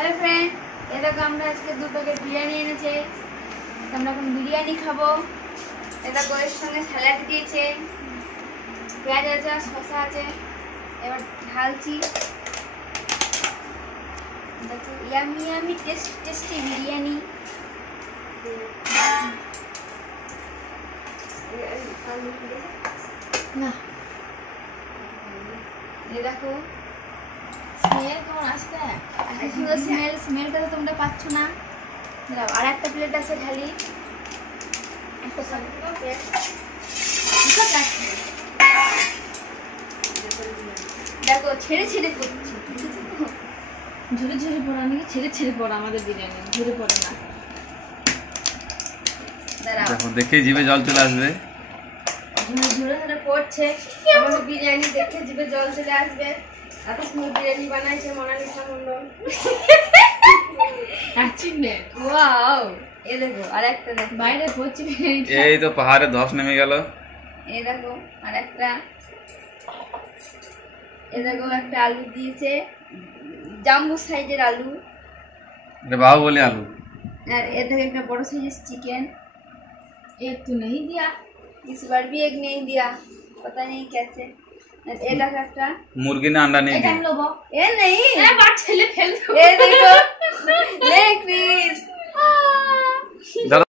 Hello friend, ये देखो আমরা আজকে 2 প্যাকেট বিরিয়ানি এনেছে। আমরা এখন বিরিয়ানি খাবো। এই দেখো এর সঙ্গে স্যালাড দিয়েছে, পেঁয়াজ আছে, শসা আছে। এবার ঢালছি। দেখো ইয়ামি ইয়ামি টেস্টি বিরিয়ানি। না ये देखो স্মেল কেমন আসছে, এত সুন্দর স্মেলটা তো তোমরা পাচ্ছ না। দাও আর একটা প্লেট আছে খালি, একটা প্লেট দেখো ছেড়ে ছেড়ে পড়ছে, ঝরে ঝরে পড়া নাকি ছেড়ে ছেড়ে পড়া আমাদের বিরিয়ানি ঝরে পড়ে না। দেখো দেখে জিভে জল চলে আসবে। ঝরে ঝরে পড়ছে আমাদের বিরিয়ানি, দেখে জিভে জল চলে আসবে। এত সুন্দর বিরিয়ানি বানাইছে মোনালিসা মন্ডল। ওয়াও, এই দেখো আরেকটা দেখো বাইরে পড়ছে বিরিয়ানি। এই তো পাহাড়ে ধস নেমে গেল। এই দেখো আরেকটা, এই দেখো একটা আলু দিয়েছে, জাম্বো সাইজের আলু। এটা বাহুবলী আলু। और ये देखो एक बड़ा साइज चिकन। एक तो नहीं दिया, इस बार भी एक नहीं दिया, पता नहीं कैसे। और ये देखो একটা मुर्गी ने अंडा नहीं এটা दिया। নেবো। ये नहीं, এ বাট ছেলে ফেল। ये देखो लेग पीस।